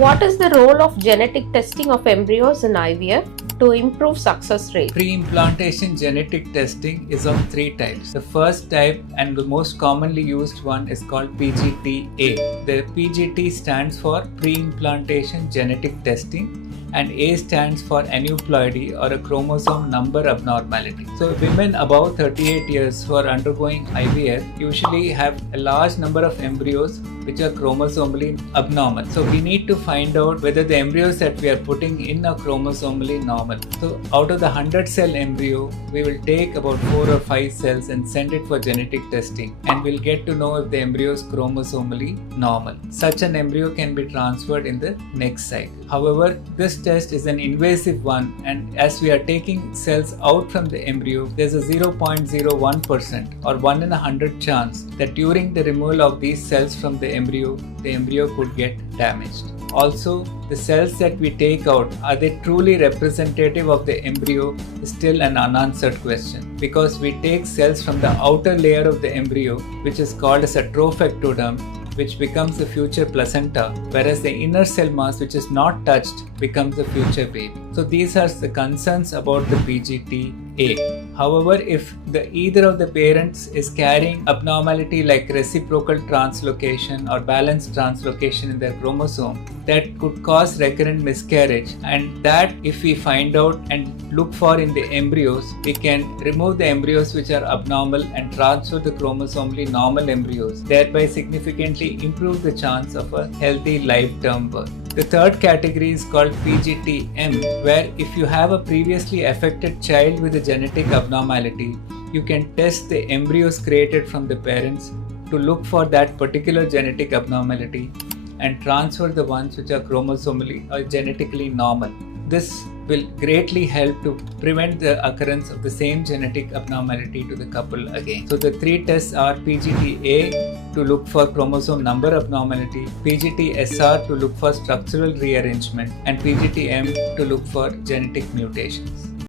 What is the role of genetic testing of embryos in IVF to improve success rate? Pre-implantation genetic testing is of three types. The first type and the most commonly used one is called PGT-A. The PGT stands for pre-implantation genetic testing and A stands for aneuploidy or a chromosome number abnormality. So women above 38 years who are undergoing IVF usually have a large number of embryos which are chromosomally abnormal. So we need to find out whether the embryos that we are putting in are chromosomally normal. So out of the 100 cell embryo, we will take about 4 or 5 cells and send it for genetic testing, and we'll get to know if the embryo is chromosomally normal. Such an embryo can be transferred in the next cycle. However, this test is an invasive one, and as we are taking cells out from the embryo, there's a 0.01% or 1 in 100 chance that during the removal of these cells from the embryo could get damaged. Also, the cells that we take out, are they truly representative of the embryo, is still an unanswered question, because we take cells from the outer layer of the embryo, which is called as a trophectoderm, which becomes the future placenta, whereas the inner cell mass, which is not touched, becomes the future baby. So these are the concerns about the PGT-A. However, if either of the parents is carrying abnormality like reciprocal translocation or balanced translocation in their chromosome, that could cause recurrent miscarriage, and that if we find out and look for in the embryos, we can remove the embryos which are abnormal and transfer the chromosomally normal embryos, thereby significantly improve the chance of a healthy life-term birth. The third category is called PGT-M, where if you have a previously affected child with a genetic abnormality, you can test the embryos created from the parents to look for that particular genetic abnormality and transfer the ones which are chromosomally or genetically normal. This will greatly help to prevent the occurrence of the same genetic abnormality to the couple again. So the three tests are PGT-A to look for chromosome number abnormality, PGT-SR to look for structural rearrangement, and PGT-M to look for genetic mutations.